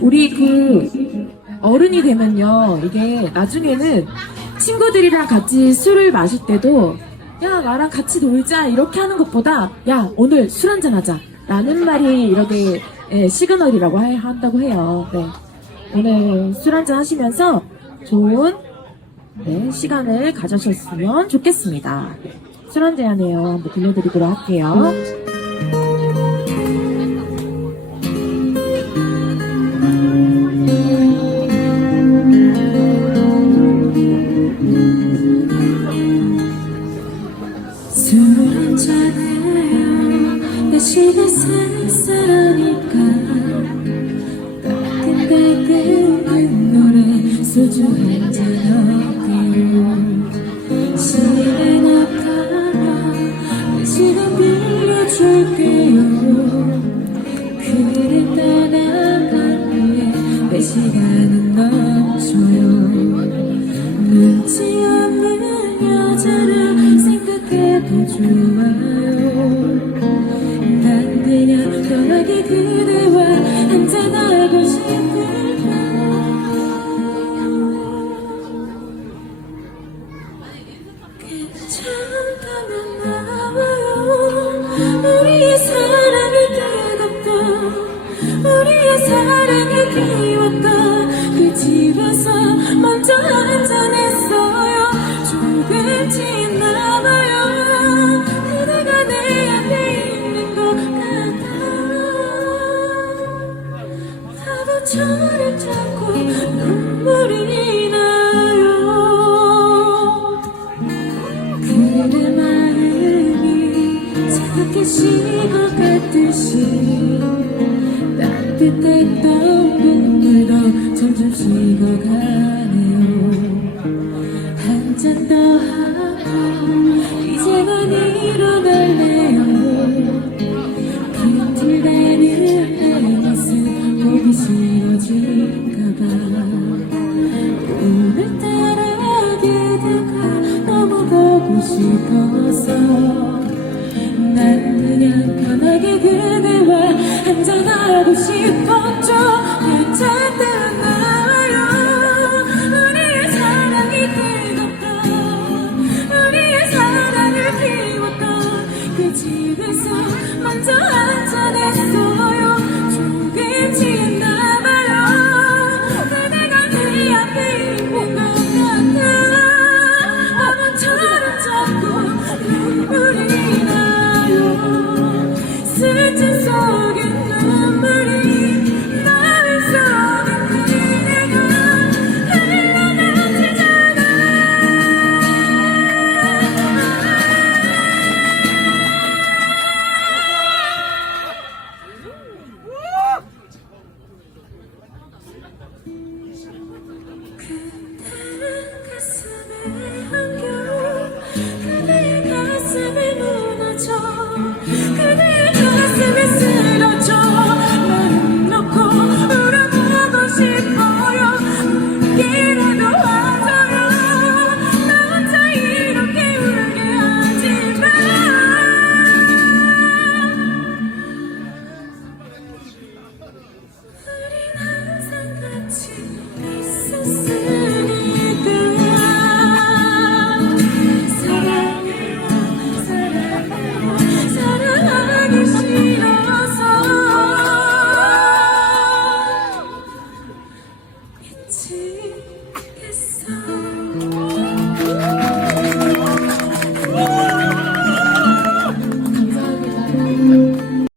우리 그 어른이 되면요, 이게 나중에는 친구들이랑 같이 술을 마실 때도 야 나랑 같이 놀자 이렇게 하는 것보다 야 오늘 술 한잔 하자 라는 말이 이렇게 예, 시그널이라고 하- 한다고 해요. 네. 오늘 술 한잔 하시면서 좋은 네, 시간을 가져셨으면 좋겠습니다. 네, 술 한잔 하네요. 한번 들려드리도록 할게요. 한잔해요. 다시는 쌀쌀하니까. 따끈따끈 노래 소주 한잔 어때요. 시간 없다면 시간 빌려줄게요. 그대 떠나간 후에 내 시간은 넘쳐요. 눈치 우리의 사랑을 뜨겁던 우리의 사랑을 키웠던 저를 잡고 눈물이 나요. 그대 마음이 차갑게 식어갔듯이 따뜻했던 눈물도 점점 식어가네요. 한 잔 더 하고 이제는 일어날래요 보고 싶어서 난 그냥 편하게 그대와 한잔하고 싶었죠. 괜찮다나요. 우리의 사랑이 뜨겁던 우리의 사랑을 키웠던 그 집에서